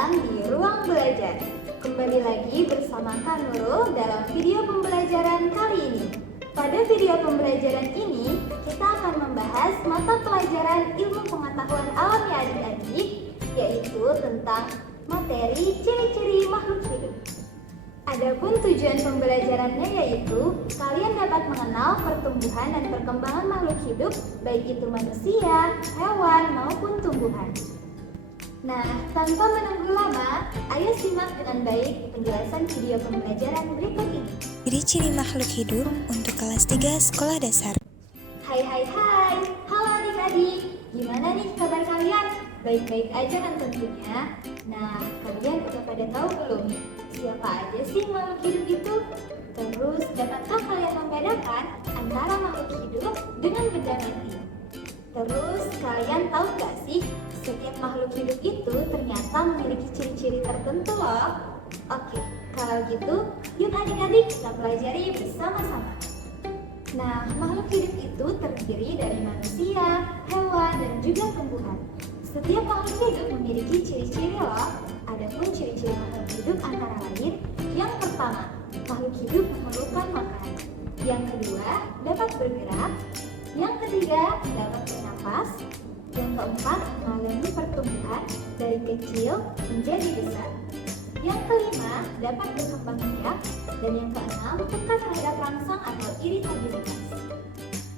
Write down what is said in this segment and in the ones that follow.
datang di Ruang Belajar. Kembali lagi bersama Kak Nurul dalam video pembelajaran kali ini. Pada video pembelajaran ini, kita akan membahas mata pelajaran ilmu pengetahuan alam ya adik-adik, yaitu tentang materi ciri-ciri makhluk hidup. Adapun tujuan pembelajarannya yaitu kalian dapat mengenal pertumbuhan dan perkembangan makhluk hidup, baik itu manusia, hewan, maupun tumbuhan. Nah, tanpa menunggu lama, ayo simak dengan baik penjelasan video pembelajaran berikut ini. Ciri-ciri makhluk hidup untuk kelas 3 sekolah dasar. Hai, halo adik-adik, gimana nih kabar kalian? Baik-baik aja kan tentunya. Nah, kalian udah pada tahu belum siapa aja sih makhluk hidup itu? Terus, dapatkah kalian membedakan antara makhluk hidup dengan benda mati? Terus, kalian tahu gak sih setiap makhluk hidup itu ternyata memiliki ciri-ciri tertentu loh? Oke, kalau gitu, yuk adik-adik kita pelajari bersama-sama. Nah, makhluk hidup itu terdiri dari manusia, hewan, dan juga tumbuhan. Setiap makhluk hidup memiliki ciri-ciri loh. Adapun ciri-ciri makhluk hidup antara lain, yang pertama, makhluk hidup memerlukan makan. Yang kedua, dapat bergerak. Yang ketiga, dapat bernapas. Yang keempat, mengalami pertumbuhan dari kecil menjadi besar. Yang kelima, dapat berkembang biak. Dan yang keenam, peka terhadap rangsang atau iritabilitas.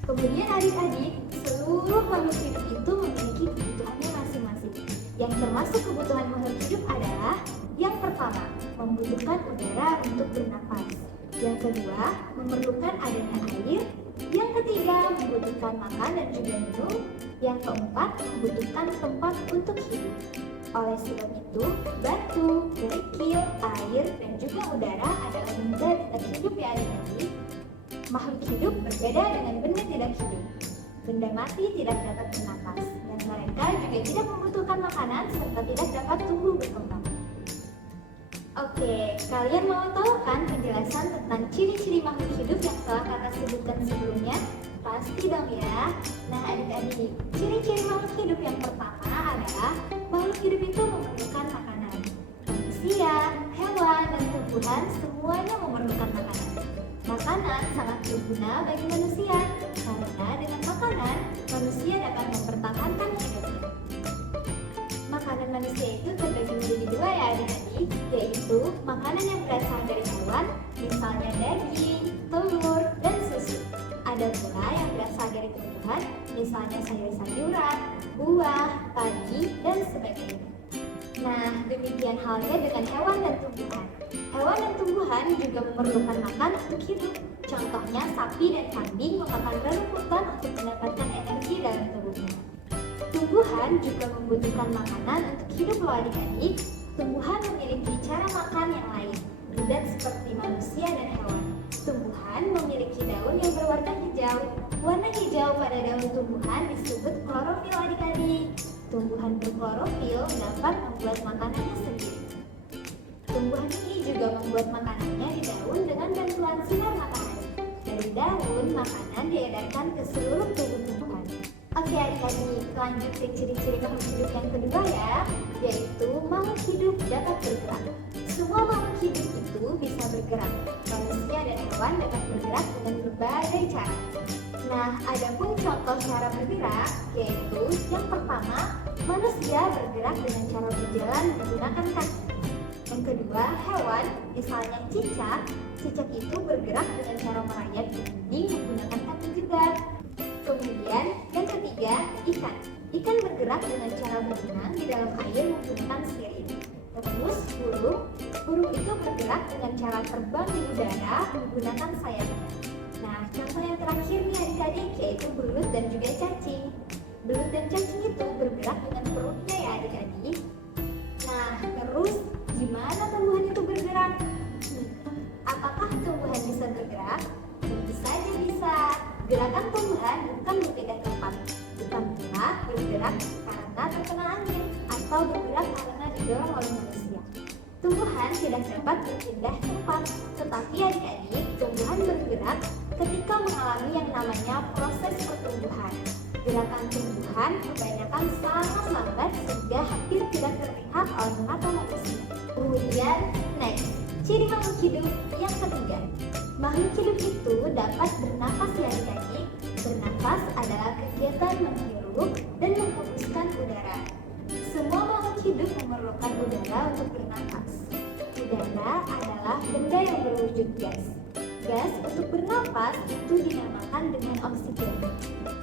Kemudian adik-adik, seluruh makhluk hidup itu memiliki kebutuhannya masing-masing. Yang termasuk kebutuhan makhluk hidup adalah yang pertama, membutuhkan udara untuk bernapas. Yang kedua, memerlukan adanya air. Yang ketiga, membutuhkan makan dan juga minum. Yang keempat, membutuhkan tempat untuk hidup. Oleh sebab itu, batu, kerikil, air, dan juga udara adalah benda tidak hidup ya adik-adik. Makhluk hidup berbeda dengan benda tidak hidup. Benda mati tidak dapat bernapas, dan mereka juga tidak membutuhkan makanan serta tidak dapat tumbuh berkembang. Oke, kalian mau tahu kan penjelasan tentang ciri-ciri makhluk hidup yang telah kakak sebutkan sebelumnya? Pasti dong ya. Nah adik-adik, ciri-ciri makhluk hidup yang pertama adalah makhluk hidup itu memerlukan makanan. Manusia, hewan, dan tumbuhan semuanya memerlukan makanan. Makanan sangat berguna bagi manusia, karena dengan makanan, manusia dapat mempertahankan hidupnya. Makanan manusia itu terbagi menjadi dua ya adik-adik, yaitu makanan yang berasal dari hewan, misalnya daging, telur, dan susu. Ada pula yang berasal dari tumbuhan, misalnya sayur-sayuran, buah, padi, dan sebagainya. Nah, demikian halnya dengan hewan dan tumbuhan. Hewan dan tumbuhan juga memerlukan makan untuk hidup. Contohnya sapi dan kambing memakan rerumputan untuk mendapatkan energi dalam tubuhnya. Tumbuhan juga membutuhkan makanan untuk hidup loh adik-adik. Tumbuhan memiliki cara makan yang lain, tidak seperti manusia dan hewan. Tumbuhan memiliki daun yang berwarna hijau. Warna hijau pada daun tumbuhan disebut klorofil adik-adik. Tumbuhan berklorofil dapat membuat makanannya sendiri. Tumbuhan ini juga membuat makanannya di daun dengan bantuan sinar matahari. Dari daun, makanan diedarkan ke seluruh tubuh tumbuhan. Oke adik-adik, lanjut ke ciri-ciri makhluk hidup yang kedua ya, yaitu makhluk hidup dapat bergerak. Semua makhluk hidup itu bisa bergerak. Manusia dan hewan dapat bergerak dengan berbagai cara. Nah, adapun contoh cara bergerak, yaitu yang pertama, manusia bergerak dengan cara berjalan menggunakan kaki. Yang kedua, hewan, misalnya cicak. Cicak itu bergerak dengan cara merayap di dinding menggunakan kaki juga. Kemudian, yang ketiga, ikan. Ikan bergerak dengan cara berenang di dalam air menggunakan sirip. Terus, burung itu bergerak dengan cara terbang di udara menggunakan sayapnya. Nah, contoh yang terakhir nih adik-adik, yaitu belut dan juga cacing. Belut dan cacing itu bergerak dengan perutnya ya adik-adik. Nah, terus gimana tumbuhan itu bergerak? Apakah tumbuhan bisa bergerak? Tentu saja bisa. Gerakan tumbuhan bukan berpindah tempat, bukan pula bergerak karena terkena angin atau bergerak karena didorong oleh manusia. Tumbuhan tidak dapat berpindah tempat, tetapi adik-adik, tumbuhan bergerak ketika mengalami yang namanya proses pertumbuhan. Gerakan tumbuhan kebanyakan sangat lambat sehingga hampir tidak terlihat oleh mata manusia. Kemudian, next, ciri makhluk hidup yang ketiga. Makhluk hidup itu dapat bernapas ya adik-adik. Bernapas adalah kegiatan menghirup dan menghembuskan udara. Semua makhluk hidup memerlukan udara untuk bernapas. Udara adalah benda yang berwujud gas. Gas untuk bernapas itu dinamakan dengan oksigen.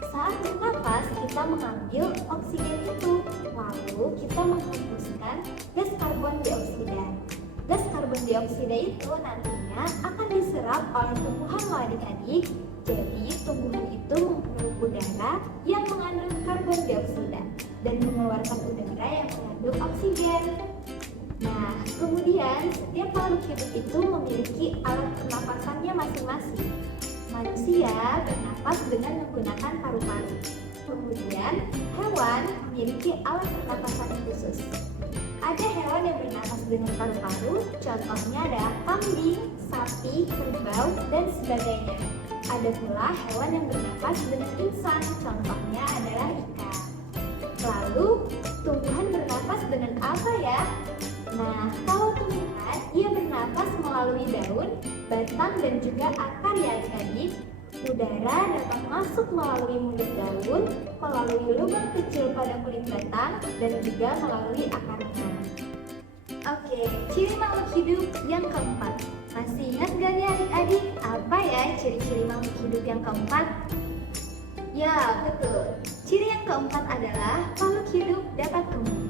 Saat bernapas, kita mengambil oksigen itu, lalu kita menghembuskan gas karbon dioksida. Gas karbon dioksida itu nantinya akan diserap oleh tumbuhan loh adik-adik. Jadi tumbuhan itu menghirup udara yang mengandung karbon dioksida dan mengeluarkan udara yang mengandung oksigen. Nah, kemudian setiap makhluk hidup itu memiliki alat pernapasannya masing-masing. Manusia bernapas dengan menggunakan paru-paru. Kemudian, hewan memiliki alat pernapasan khusus. Ada hewan yang bernapas dengan paru-paru, contohnya adalah kambing, sapi, kerbau, dan sebagainya. Ada pula hewan yang bernapas dengan insang, contohnya adalah ikan. Lalu, tumbuhan bernapas dengan apa ya? Nah, kalau tumbuhan, ia bernapas melalui daun, batang, dan juga akar ya adik-adik. Udara dapat masuk melalui mulut daun, melalui lubang kecil pada kulit batang, dan juga melalui akarnya. Oke, ciri makhluk hidup yang keempat. Masih ingat gak nih adik-adik? Apa ya ciri-ciri makhluk hidup yang keempat? Ya, betul. Ciri yang keempat adalah makhluk hidup dapat tumbuh.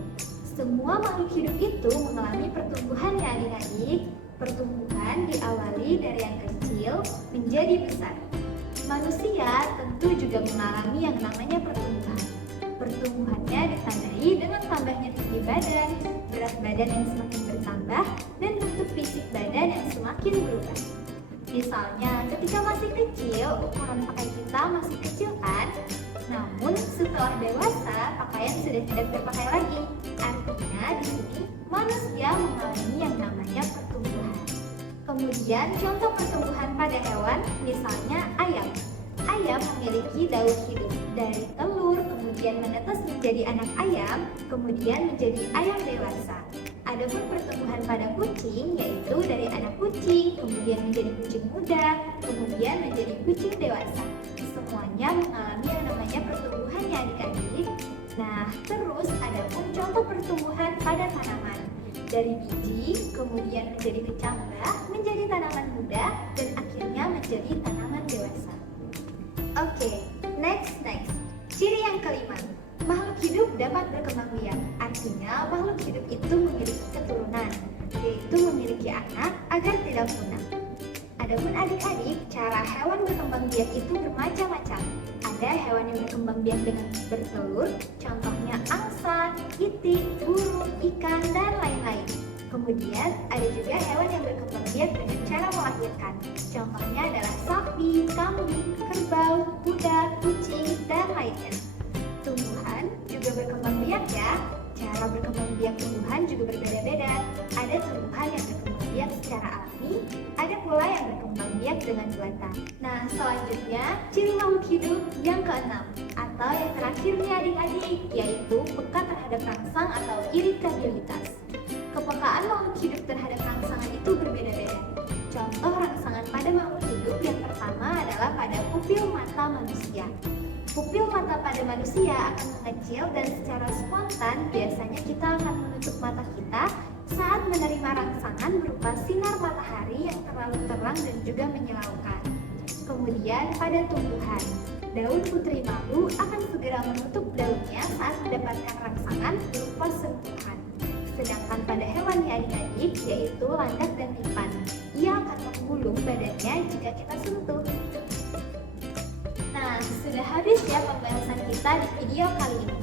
Semua makhluk hidup itu mengalami pertumbuhan ya adik-adik. Pertumbuhan diawali dari yang kecil menjadi besar. Manusia tentu juga mengalami yang namanya pertumbuhan. Pertumbuhannya ditandai dengan tambahnya tinggi badan, berat badan yang semakin bertambah, dan bentuk fisik badan yang semakin berubah. Misalnya, ketika masih kecil, ukuran pakaian kita masih kecil kan? Namun, setelah dewasa, pakaian sudah tidak terpakai lagi. Artinya, di sini manusia mengalami yang namanya pertumbuhan. Kemudian, contoh pertumbuhan pada hewan, misalnya ayam. Ayam memiliki daur hidup dari telur, kemudian menetas menjadi anak ayam, kemudian menjadi ayam dewasa. Adapun pertumbuhan pada kucing, yaitu dari anak kucing, kemudian menjadi kucing muda, kemudian menjadi kucing dewasa. Semuanya mengalami yang namanya pertumbuhan ya adik-adik. Nah, terus adapun contoh pertumbuhan pada tanaman. Dari biji, kemudian menjadi kecambah, menjadi tanaman muda, dan akhirnya menjadi tanaman dewasa. Oke, next. Ciri yang kelima. Makhluk hidup dapat berkembang biak. Artinya, makhluk hidup itu memiliki keturunan, yaitu memiliki anak agar tidak punah. Adapun adik-adik, cara hewan berkembang biak itu bermacam-macam. Ada hewan yang berkembang biak dengan bertelur, contohnya angsa, itik, burung, ikan, dan lain-lain. Kemudian, ada juga hewan yang berkembang biak dengan cara melahirkan. Contohnya adalah sapi, kambing, kerbau, kuda, kucing, dan lainnya. Tumbuhan juga berkembang biak ya. Cara berkembang biak tumbuhan juga berbeda-beda. Ada tumbuhan yang berkembang biak secara alami, ada pula yang berkembang biak dengan buatan. Nah, selanjutnya ciri makhluk hidup yang keenam atau yang terakhir nih adik-adik, yaitu peka terhadap rangsang atau iritabilitas. Kepekaan makhluk hidup terhadap rangsangan itu berbeda-beda. Contoh rangsangan pada makhluk hidup yang pertama adalah pada pupil mata manusia. Pupil mata pada manusia akan mengecil dan secara spontan biasanya kita akan menutup mata kita saat menerima rangsangan berupa sinar matahari yang terlalu terang dan juga menyilaukan. Kemudian pada tumbuhan, daun putri malu akan segera menutup daunnya saat mendapatkan rangsangan berupa sentuhan. Sedangkan pada hewan ya adik-adik, yaitu landak dan lipan, ia akan menggulung badannya jika kita sentuh. Nah, sudah habis ya pembahasan kita di video kali ini.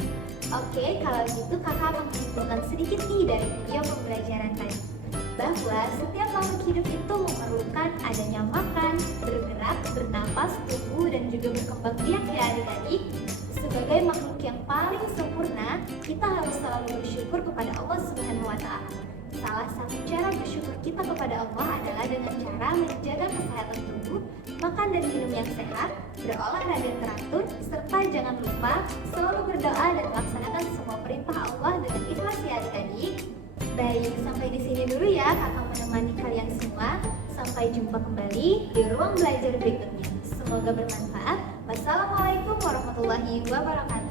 Oke, kalau gitu kakak akan menyimpulkan sedikit nih dari video pembelajaran tadi, bahwa setiap makhluk hidup itu memerlukan adanya makan, bergerak, bernapas, tumbuh, dan juga berkembang biak ya adik-adik. Sebagai makhluk yang paling sempurna, kita harus selalu bersyukur kepada Allah Subhanahu wa Ta'ala. Salah satu cara bersyukur kita kepada Allah adalah dengan cara menjaga kesehatan tubuh, makan dan minum yang sehat, berolahraga teratur, serta pemirsa jangan lupa selalu berdoa dan laksanakan semua perintah Allah dengan ikhlas ya adik-adik. Baik, sampai di sini dulu ya kakak menemani kalian semua. Sampai jumpa kembali di ruang belajar berikutnya. Semoga bermanfaat. Wassalamualaikum warahmatullahi wabarakatuh.